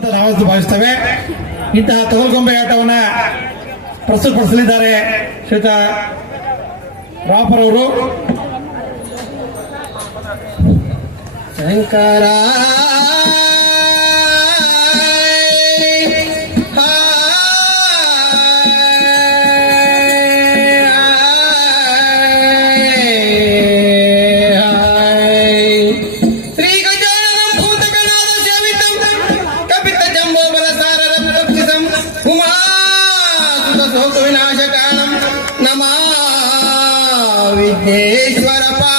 ನಾವತ್ತು ಭಾವಿಸ್ತೇವೆ. ಇಂತಹ ತೊಗಲ್ಗೊಂಬೆ ಆಟವನ್ನ ಪ್ರಸ್ತುತಪಡಿಸಲಿದ್ದಾರೆ ಶ್ರೀತ ರಾಪರ್ ಅವರು. ಶಂಕರ లోపల సారరప్తం నమా విఘ్నేశ్వర పా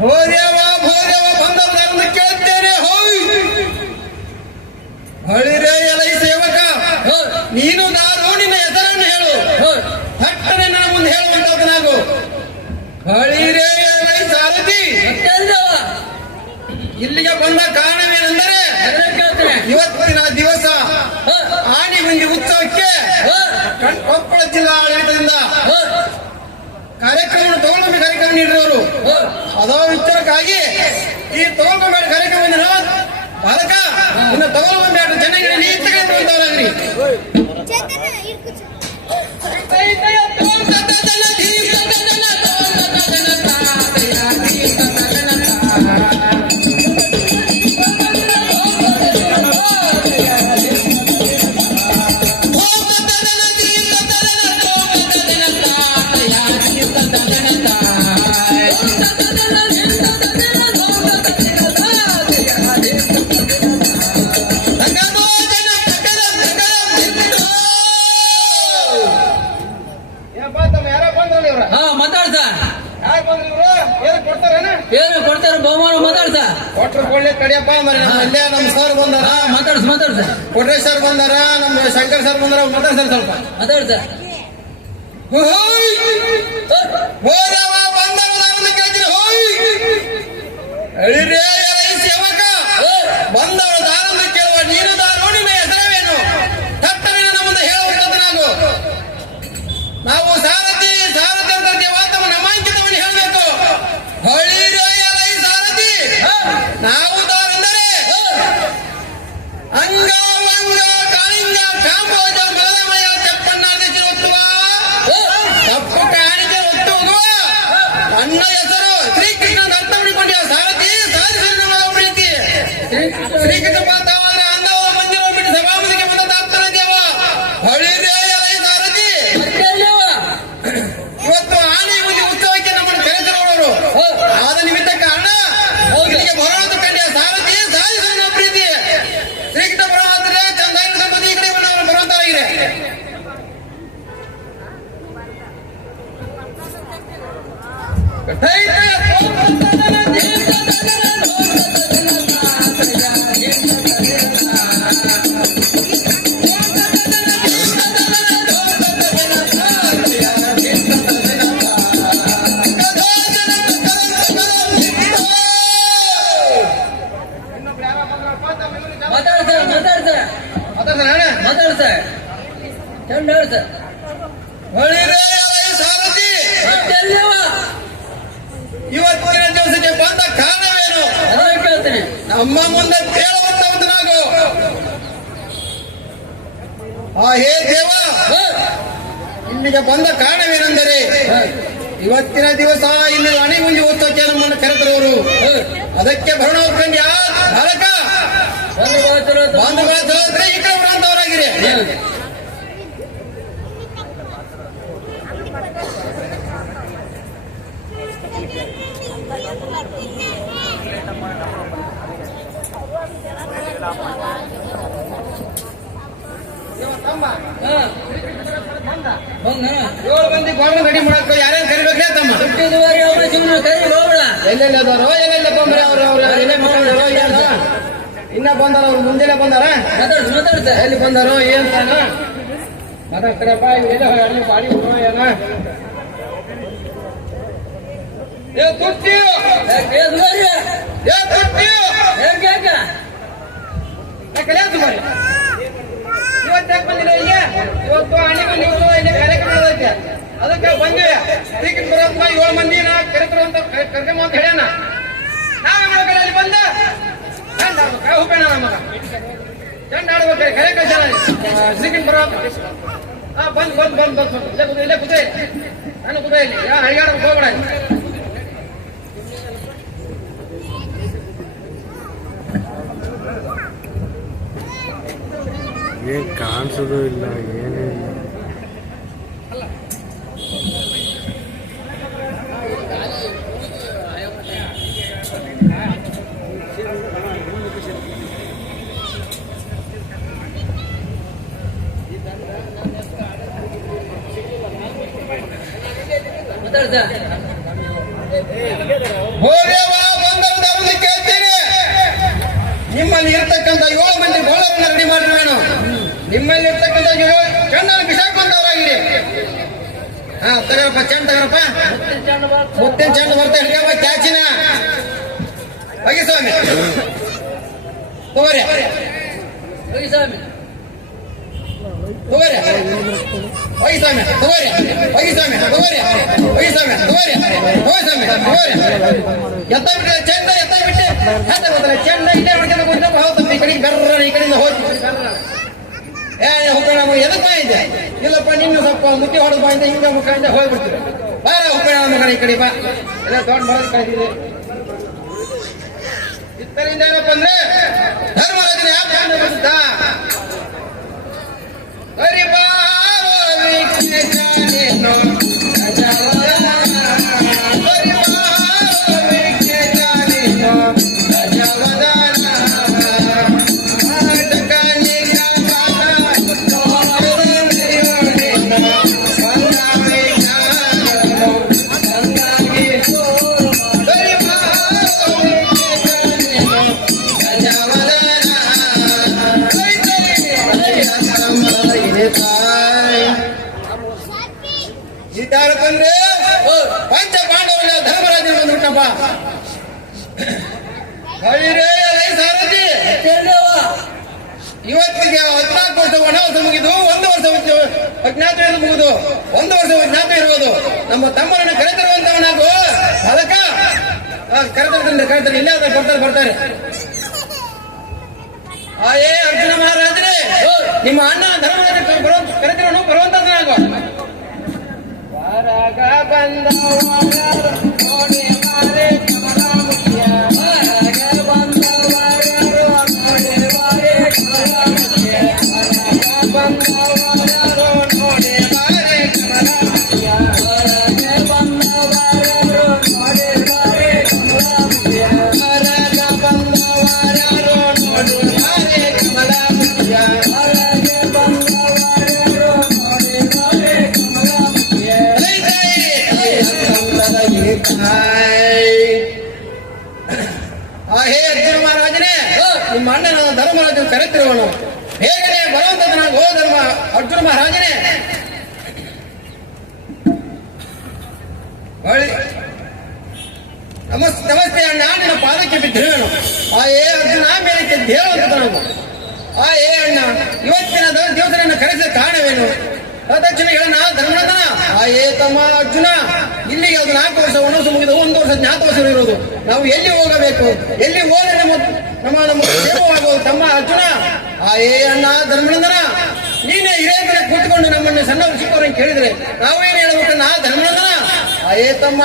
ಭೋರ್ಯವ ಭೋರ್ಯವ ಬಂದವರನ್ನು ಕೇಳ್ತೇನೆ ಹೋಯ್! ಹಳಿರೇ ಎಲೈ ಸೇವಕ ನೀನು ದಾರು ನಿನ್ನ ಹೆಸರನ್ನು ಹೇಳು ಥಟ್ಟನೆ ನನ್ನ ಮುಂದೆ ಹೇಳುವಂತವನಾಗು ಹಳಿರೇ ಎಲೈ ಸಾರಥಿ ಇಲ್ಲಿಗೆ ಬಂದ ಕಾರಣವೇನೆಂದರೆ ಇವತ್ತಿನ ದಿವಸ ಆಣಿ ಮುಂದೆ ಉತ್ಸವಕ್ಕೆ ಕೊಪ್ಪಳ ಜಿಲ್ಲಾ ಆಡಳಿತದಿಂದ ಕಾರ್ಯಕ್ರಮ ತಗೊಂಡು ಕಾರ್ಯಕ್ರಮ ನೀಡಿದವರು. ಅದೋ ವಿಚಾರಕ್ಕಾಗಿ ಈ ತಗೊಂಡ್ಬೇಡ ಕಾರ್ಯಕ್ರಮ ಬಾಲಕ ಇನ್ನು ತಗೊಂಡ್ಬೇಡ ಚೆನ್ನಾಗಿ ನೀ ತಗೊಂಡ್ಬಂದವರಾಗ್ರಿ ಶಂಕರ್ ಸರ್ ಬಂದಾರ ಮಾತಾಡ್ತಾರೆ ಸ್ವಲ್ಪ. ಎಲೈ ಸೇವಕ! ಬಂದವಳ ದಾರನ್ನು ಕೇಳುವ ನೀನು ದಾರು ನಿನ್ನ ಹೆಸರವೇನು ಹೇಳುವಂತದ್ದು ನಾವು ಮಾತಾಡ್ಸ ಮಾತಾಡ್ಸ ಮಾತಾಡ್ಸ ಚಂದ ಇವತ್ತಿನ ದಿವಸಕ್ಕೆ ಬಂದ ಕಾರಣವೇನು? ಕೇಳ್ತೇನೆ. ನಮ್ಮ ಮುಂದೆ ಕೇಳುವಂತ ನಾವು ಆ ಹೇ ದೇವ ಇಲ್ಲಿಗೆ ಬಂದ ಕಾರಣವೇನೆಂದರೆ ಇವತ್ತಿನ ದಿವಸ ಇಲ್ಲಿ ಅಣಿಗುಂಜಿ ಉತ್ಸವಕ್ಕೆ ನಮ್ಮನ್ನು ಕರೆತರವರು ಅದಕ್ಕೆ ಭರಣ ಕಂಡ್ಯ ಬಾಲಕ. ಬಾಂಧವ ಚಲೋ ಈ ಕಡೆ ಬರುವಂತವರಾಗಿರಿ ಬಂದ ಏಳು ಮಂದಿ ರೆಡಿ ಮಾಡಕ್ ಯಾರ್ಯಾರು ಕರಿಬೇಕ್ರೆ ತಮ್ಮ? ಎಲ್ಲೆಲ್ಲಿ ಅದಾರೋ ಎಲ್ಲೆಲ್ಲ ಬಂದ್ರೆ ಅವ್ರು ಅವ್ರು ಎಲ್ಲೇ ಮಕ್ಕಳು ಇನ್ನ ಬಂದಾರ ಅವ್ರು ಮುಂಜಾನೆ ಬಂದಾರ? ಎಲ್ಲಿ ಬಂದಾರೋ ಏನ್ ಮಾತಾಡ್ತಾರಪ್ಪ ಇವೆಲ್ಲ ಬಾಡಿ ಬಿಡೋ ಏನ? ಏ ತುರ್ತಿ ಕೇಳಿದ್ವರಿ ಏ ತುರ್ತಿ ಯಾಕೆ ಯಾಕ? ಕಲಿಯೋದು ಬರ್ರಿ ಇವತ್ತು ಯಾಕೆ ಬಂದಿಲ್ಲ ಇವತ್ತು ಅಣಿಗೂ ನೀವು ಕಾರ್ಯಕ್ರಮ ಅದಕ್ಕೆ ಬಂದ್ವಿ ಟಿಕೆಟ್ ಬರೋದ್ಮ ಏಳು ಮಂದಿ ನಾ ಕರೆದ್ರು ಅಂತ ಕರ್ಕೊಂಬ ಅಂತ ಹೇಳ್ಯಾನ. ನಾವೇ ಮಾಡ್ಬೇಕು ಅಲ್ಲಿ ಬಂದ ಹುಪ್ಪೇಣ ನಮಗ ಆಡ್ಬೇಕು. ಕರೆ ಕಳ್ಸ್ಯಾನ ಟಿಕೆಟ್ ಬರೋ ಹಾ ಬಂದ್ ಬಂದ್ ಬಂದ್ ಬಂದ್ ಇಲ್ಲೇ ಇಲ್ಲೇ ನಾನು ಕೂತೇ ಇಲ್ಲಿ. ಯಾ ಹೋಗ್ಬೇಡ. ಏನ್ ಕಾಣಿಸೋದು ಇಲ್ಲ, ಏನೇ ಇಲ್ಲ. ಕೇಳ್ತೀನಿ. ನಿಮ್ಮಲ್ಲಿ ಇರ್ತಕ್ಕಂಥ ಏಳು ಮಂದಿ ಗೋಳವನ್ನು ರೆಡಿ ಮಾಡ್ರಿ ಮೇಡಮ್ ನಿಮ್ಮಲ್ಲಿ ಇರ್ತಕ್ಕಂಥ ಚೆಂಡನ್ನು ಬಿಸಾಕೊಂಡವರಾಗಿರಿ ಹಾ ತಗರಪ್ಪ ಚೆಂಡ ತಗರಪ್ಪ ಮುತ್ತಿನ ಚೆಂಡ ಬರ್ತಾ ಹಿಡ್ಕಪ್ಪ ಕ್ಯಾಚಿನ ಹೋಗಿ ಸ್ವಾಮಿ. ತಗೋರಿ ಹೋಗಿ ಸ್ವಾಮಿ. ತಗೋರಿ ಹೋಗಿ ಸ್ವಾಮಿ ತಗೋರಿ ಹೋಗಿ ಸ್ವಾಮಿ ತಗೋರಿ ಹೋಗಿ ಸ್ವಾಮಿ ತಗೋರಿ ಹೋಗಿ ಸ್ವಾಮಿ ತಗೋರಿ ಎತ್ತ ಬಿಟ್ರೆ ಚೆಂಡ ಎತ್ತ ಬಿಟ್ಟೆ ಎತ್ತ ಗೊತ್ತಲ್ಲ ಚೆಂಡ ಇಲ್ಲೇ ಹೊಡ್ಕೊಂಡು ಬಂದ್ರೆ ಹೌದಪ್ಪ ಈ ಕಡೆಗೆ ಬೆರ್ರ ಈ ಕಡೆಯಿಂದ ಹೋಗಿ ಏ ನಾವು ಎದಕ್ಕೆ ಬಾಯಿದೆ ಇಲ್ಲಪ್ಪ ನಿನ್ನ ಸ್ವಲ್ಪ ಮುಟ್ಟಿ ಹೊಡೆದು ಬಾಯಿಂದ ಹಿಂಗ ಮುಖದಿಂದ ಹೋಗ್ಬಿಡ್ತೀವಿ ಬಾರ ಕಡೆ ಬಾ ಎಲ್ಲ ದೊಡ್ಡ ಮರದ ಕಳಿಸಿದೆ ಇತ್ತರಿಂದ ಏನಪ್ಪ ಧರ್ಮರಾಜನ ಯಾಕೆ ಗೊತ್ತಾ ಹರಿ ಸಾರಥಿ. ಇವತ್ತಿಗೆ ಹದಿನಾಲ್ಕು ವರ್ಷ ವನವಾಸ ಮುಗಿದು ಒಂದು ವರ್ಷ ಅಜ್ಞಾತ ಮುಗಿದು ಒಂದು ವರ್ಷ ಅಜ್ಞಾತ ಇರುವುದು ನಮ್ಮ ತಮ್ಮನನ್ನು ಕರೆತರುವಂತವನಾಗು ಅದಕ್ಕ ಕರೆತರ್ತಾರೆ ಕರೆತಾರೆ ಇಲ್ಲೇ ಅದ ಬರ್ತಾರೆ ಬರ್ತಾರೆ. ಆಯೇ ಅರ್ಜುನ ಮಹಾರಾಜರೇ. ನಿಮ್ಮ ಅಣ್ಣ ಧರ್ಮರಾಜ ಬರುವಂತ ಕರೆತಿರೋನು ಬರುವಂತದ್ದು ವರಗ ನಿಮ್ಮ ಅಣ್ಣನ ಧರ್ಮರಾಜನ ಕರೆತಿರುವನು ಬೇಗನೆ ಬರುವಂತದ್ದು ನಾನು ಓ ಧರ್ಮ, ಅರ್ಜುನ ಮಹಾರಾಜನೇ. ಹೊಳ್ಳಿ- ನಮಸ್ತೆ ಅಣ್ಣ, ನಿನ್ನ ಪಾದಕ್ಕೆ ಬಿದ್ದಿರುವನು ಆ ಏ ಅರ್ಜುನ ಮೇಲೆ ಹೇಳುವಂತ ನಾವು. ಆ ಏ ಅಣ್ಣ, ಇವತ್ತಿನ ದಿವಸ ನನ್ನ ಕರೆಸಿದ ಕಾರಣವೇನು? ತಕ್ಷಣ ಹೇಳನ ಧರ್ಮನಂದನ ಆ ಏ ತಮ್ಮ ಅರ್ಜುನ ಇಲ್ಲಿಗೆ ಅದು ನಾಲ್ಕು ವರ್ಷ ವನವಾಸ ಮುಗಿದು ಒಂದು ವರ್ಷ ಜ್ಞಾತವಾಸ ಇರೋದು ನಾವು ಎಲ್ಲಿ ಹೋಗಬೇಕು? ಎಲ್ಲಿ ಹೋದ್ರೆ ನಮ್ಮ ನಮ್ಮ ನಮ್ಮ ಸೇವವಾಗುವುದು ತಮ್ಮ ಅರ್ಜುನ? ಏ ಅಣ್ಣ ಧರ್ಮನಂದನ ನೀನೇ ಹಿರಿಯರ ಕೂತ್ಕೊಂಡು ನಮ್ಮನ್ನು ಸಣ್ಣ ಚಿಕ್ಕವರನ್ನು ಕೇಳಿದ್ರೆ ನಾವೇನು ಹೇಳ್ಬೇಕು ನಾ ಧರ್ಮನಂದನ ಆಯೇ ತಮ್ಮ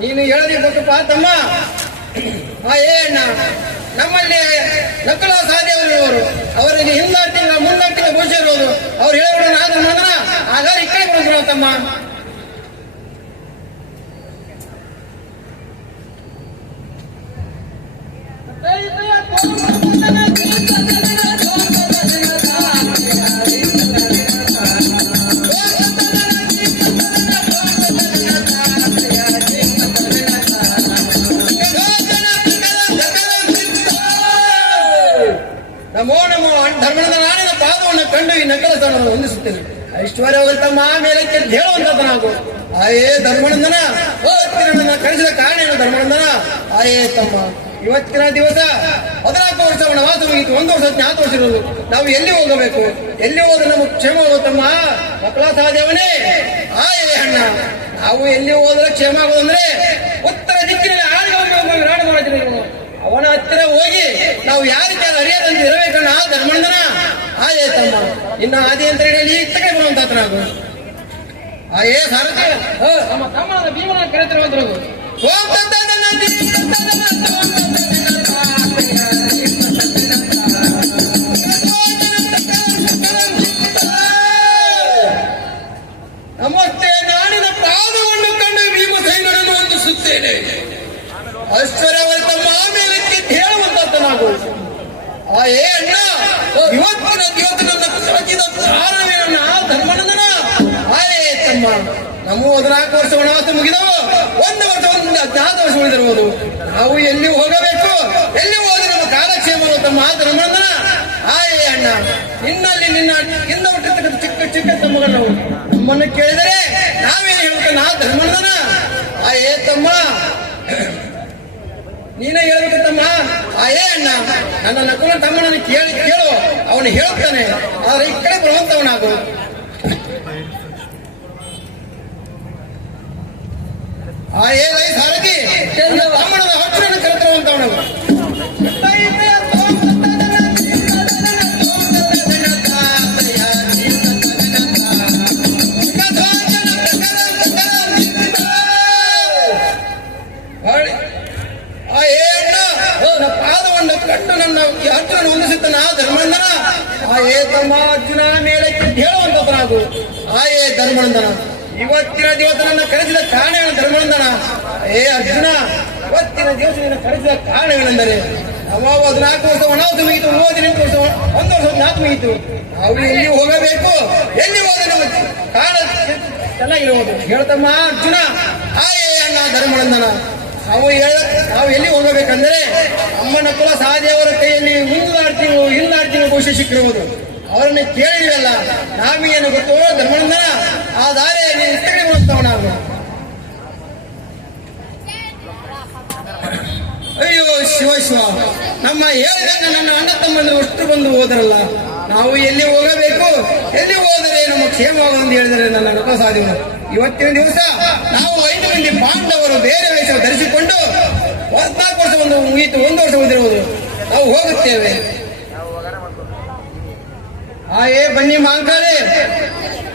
ನೀನು ಹೇಳದಿ ಪಾ ತಮ್ಮ. ಆ ಏ ಅಣ್ಣ ನಮ್ಮಲ್ಲಿ ನಕುಲ ಸಾಧ್ಯವರಿರುವರು ಅವರಿಗೆ ತಿಂಗಳ ಭವಿಷ್ಯ ಇರುವುದು ಅವ್ರು ಹೇಳೋಣ ಆದ್ರೆ ನಂತರ ಆಧಾರ ಈ ಕಡೆ ಬಂದ್ರು ತಮ್ಮ. ಧರ್ಮನಂದನ? ನನ್ನ ಕಳಿಸಿದ ಕಾರಣ ಏನು ಧರ್ಮನಂದನ? ಆಯೇ ತಮ್ಮ, ಇವತ್ತಿನ ದಿವಸ ಹದಿನಾಲ್ಕು ವರ್ಷ ವನವಾಸ ಮುಗಿತು ಒಂದು ವರ್ಷ ಜ್ಞಾತ ವರ್ಷ ಇರೋದು. ನಾವು ಎಲ್ಲಿ ಹೋಗಬೇಕು? ಎಲ್ಲಿ ಹೋದ್ರೆ ನಮಗೆ ಕ್ಷೇಮ ತಮ್ಮ ಮಕ್ಕಳ ಸಹದೇವನೇ ಆಯೇ ಅಣ್ಣ, ನಾವು ಎಲ್ಲಿ ಹೋದ್ರೆ ಕ್ಷೇಮ ಆಗೋದಂದ್ರೆ ಉತ್ತರ ದಿಕ್ಕಿನಲ್ಲಿ ಆಳುಗಳು ರಾಣ ಅವನ ಹತ್ತಿರ ಹೋಗಿ ನಾವು ಯಾರಿಗೆ ಅರಿಯದಂತೆ ಇರಬೇಕಣ್ಣ ಧರ್ಮಂದನ ಆಯೇ ತಮ್ಮ, ಇನ್ನು ಆದಿ ಅಂತ ಹೇಳಿ ಈ ಹತ್ರ ಬರುವಂತ ನಾವು ಆಯೇ ಸಾರಥಿ ಹ, ನಮ್ಮ ತಮ್ಮನ ಭೀಮನ ಕರೆತಿರುವಂತರು ಓಂ ತತ್ತನಂದಿ ನಮಸ್ತೆ ತಮ್ಮ ಧರ್ಮನಂದನ ಆಯೇ ಅಣ್ಣ. ನಿನ್ನಲ್ಲಿ ನಿನ್ನ ಹಿಂದ ಹುಟ್ಟಿರ್ತಕ್ಕಂಥ ಚಿಕ್ಕ ಚಿಕ್ಕ ತಮ್ಮಗಳು ನಮ್ಮನ್ನು ಕೇಳಿದರೆ ನಾವೇನು ಹೇಳ್ತೇವೆ ನಾ ಧರ್ಮನಂದನ ಆಯೇ ತಮ್ಮ. ನೀನೇ ಹೇಳ್ಬೇಕು ತಮ್ಮ. ಆಯೇ ಅಣ್ಣ. ನನ್ನ ನಕುಲ ತಮ್ಮನನ್ನು ಕೇಳಿ ಕೇಳು. ಅವನು ಹೇಳ್ತಾನೆ ಆದ್ರೆ ಈ ಕಡೆ ಬರುವಂತವನಾಗು ಆಯೇ ಏ ಸಾರಥಿ. ನನ್ನ ತಮ್ಮನದ ಹತ್ತಿರನ್ನು ಕರೆತರುವಂತವನಾಗು ನನ್ನ ಕರೆಸಿದ ಕಾರಣಗಳು ಧರ್ಮನಂದನ ಏ ಅರ್ಜುನ, ಇವತ್ತಿನ ದಿವಸ ನಿನ್ನ ಕರೆಸಿದ ಕಾರಣಗಳೆಂದರೆ ನಾವು ಹದಿನಾಲ್ಕು ವರ್ಷ ಒಂದು ಮುಗಿತು, ಮೂವತ್ತೆಂಟು ವರ್ಷ ಒಂದು ವರ್ಷ ನಾಲ್ಕು ಮುಗಿತು ಅವ್ರು ಎಲ್ಲಿ ಹೋಗಬೇಕು? ಎಲ್ಲಿ ಹೋದ್ರೆ ನಮ್ಮ ಕಾರಣ ಚೆನ್ನಾಗಿರುವುದು? ಹೇಳ್ತಮ್ಮ ಅರ್ಜುನ, ಹಾಯೇ ಅಣ್ಣ ಧರ್ಮನಂದನ ನಾವು ಹೇಳ, ನಾವು ಎಲ್ಲಿ ಹೋಗಬೇಕಂದ್ರೆ, ಅಮ್ಮನ ಕುಲ ಸಹದೇವರ ಕೈಯಲ್ಲಿ ಮುಂದಾಡ್ತೀವಿ ಹಿಂದಾಡ್ತೀವಿ ಘೋಷಿಸಿಕ್ಕಿರುವುದು ಅವರನ್ನು ಕೇಳಿದ್ವಲ್ಲ ನಾವೇನು ಗೊತ್ತು? ಧರ್ಮನಂದನ ಆ ದಾರಿಯಲ್ಲಿ ಇಷ್ಟೇ ಬರುತ್ತವ ನಾವು. ಅಯ್ಯೋ, ಶಿವ ಶಿವ. ನಮ್ಮ ಹೇಳಿದ ನನ್ನ ಅಣ್ಣ ತಮ್ಮಂದ್ರು ಅಷ್ಟು ಬಂದು ಹೋದ್ರಲ್ಲ, ನಾವು ಎಲ್ಲಿ ಹೋಗಬೇಕು? ಎಲ್ಲಿ ಹೋದರೆ ನಮ್ಮ ಅಂತ ಹೇಳಿದರೆ ನನ್ನ ನಟ ಸಾಧ್ಯ ಇವತ್ತಿನ ದಿವಸ ನಾವು ಐದು ಮಂದಿ ಪಾಂಡವರು ಬೇರೆ ವೇಷ ಧರಿಸಿಕೊಂಡು ಹದಿನಾಲ್ಕು ವರ್ಷ ಒಂದು ಮುಗಿತು ಒಂದು ವರ್ಷ ಉಳಿದಿರುವುದು. ನಾವು ಹೋಗುತ್ತೇವೆ. ಆ ಏ ಬನ್ನಿ ಮಾಂಕಾಳಿ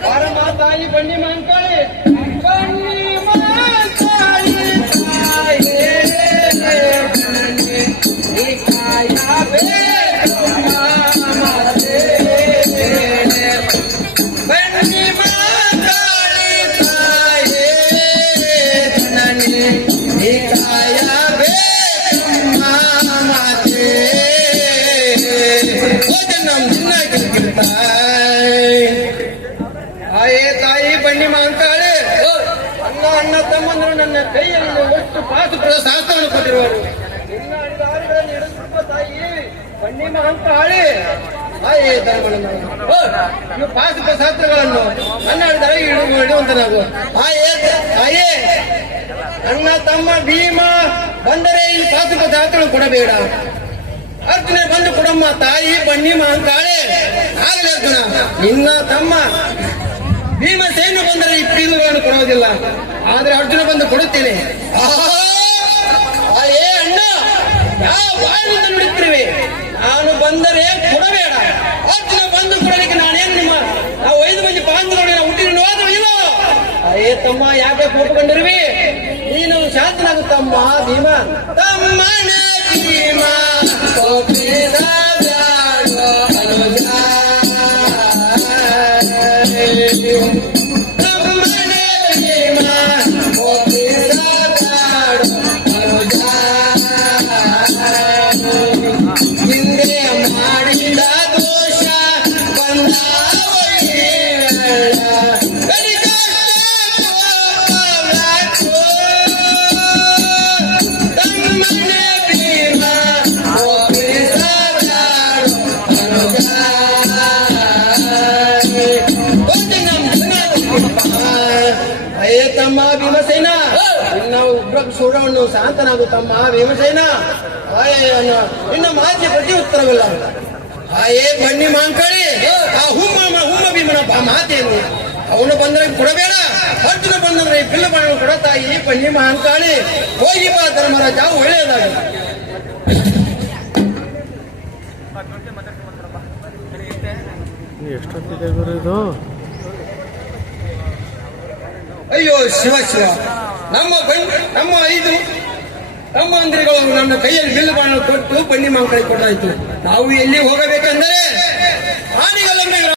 ಪಾರಮ್ಮ ತಾಯಿ ಬನ್ನಿ ಮಾಂಕಾಳಿ ಬನ್ನಿ ಪಾಸುಪದ ಶಾಸ್ತ್ರವನ್ನು ಕೊಟ್ಟಿರುವರು. ನಿನ್ನ ಅಡಿದಾರಿಗಳಲ್ಲಿ ಇಡುತ್ತಿರುವ ತಾಯಿ ಧರ್ಮಗಳನ್ನು ಇವು ಪಾಸುಪ ಶಾಸ್ತ್ರಗಳನ್ನು ನನ್ನ ಅಡಿದಾರಿ ಇಡು ಇಡುವಂತ ನಾವು. ಆಯೇ ಅಣ್ಣ, ತಮ್ಮ, ಭೀಮ ಬಂದರೆ ಈ ಪಾಸುಪ ಶಾಸ್ತ್ರ ಕೊಡಬೇಡ. ಅರ್ಜುನ ಬಂದು ಕೊಡಮ್ಮ, ತಾಯಿ, ಬನ್ನಿ ಅಂತಾಳೆ ಆಗಲಿ ಅರ್ಜುನ. ನಿನ್ನ ತಮ್ಮ ಭೀಮಸೇನು ಬಂದರೆ ಈ ಪೀಲುಗಳನ್ನು ಕೊಡೋದಿಲ್ಲ ಆದ್ರೆ ಅರ್ಜುನ ಬಂದು ಕೊಡುತ್ತೇನೆ. ಅಣ್ಣ, ಯಾವ ಬಾಯಿನಿಂದ ನಾನು ಬಂದರೆ ಕೊಡಬೇಡ. ಅರ್ಜುನ ಬಂದು ಕೊಡಲಿಕ್ಕೆ ನಾನೇನು ನಿಮ್ಮ, ನಾವು ಐದು ಮಂದಿ ಪಾಂಡವರು ಹುಟ್ಟಿನ ಅಯ್ಯೇ ತಮ್ಮ, ಯಾಕೆ ಕೋಪಗೊಂಡಿರುವಿ ನೀನು ಶಾಂತನಾಗುತ್ತಮ್ಮ ಭೀಮ. ತಮ್ಮನ ಭೀಮ. ಶಾಂತನಾಗು ತಮ್ಮ ಭೀಮಸೇನ ನಿನ್ನ ಮಾತಿಗೆ ಪ್ರತಿ ಉತ್ತರವಿಲ್ಲ. ಆಯೇ ಬನ್ನಿ ಮಾಂಕಳಿ. ಆ ಹುಮ್ಮ ಹುಮ್ಮ ಭೀಮನ ಮಾತೇನು? ಅವನು ಬಂದ್ರೆ ಕೊಡಬೇಡ. ಅರ್ಜುನ ಬಂದ್ರೆ ಈ ಬಿಲ್ಲು ಬಣ್ಣ ಕೊಡ ತಾಯಿ. ಬನ್ನಿ ಮಾಂಕಾಳಿ. ಹೋಗಿ ಬಾ ಧರ್ಮರಾಜ ಒಳ್ಳೆಯದಾಗ ಎಷ್ಟೊತ್ತಿದೆ ಗುರು ಇದು? ಅಯ್ಯೋ ಶಿವ ಶಿವ. ನಮ್ಮ ನಮ್ಮ ಐದು ನಮ್ಮ ಮಂದಿರಗಳು ನನ್ನ ಕೈಯಲ್ಲಿ ಬಿಲ್ ಕೊಟ್ಟು ಬನ್ನಿ ಮಾಂಕಳಿ ಕೊಟ್ಟಾಯ್ತು. ನಾವು ಎಲ್ಲಿ ಹೋಗಬೇಕೆಂದರೆ?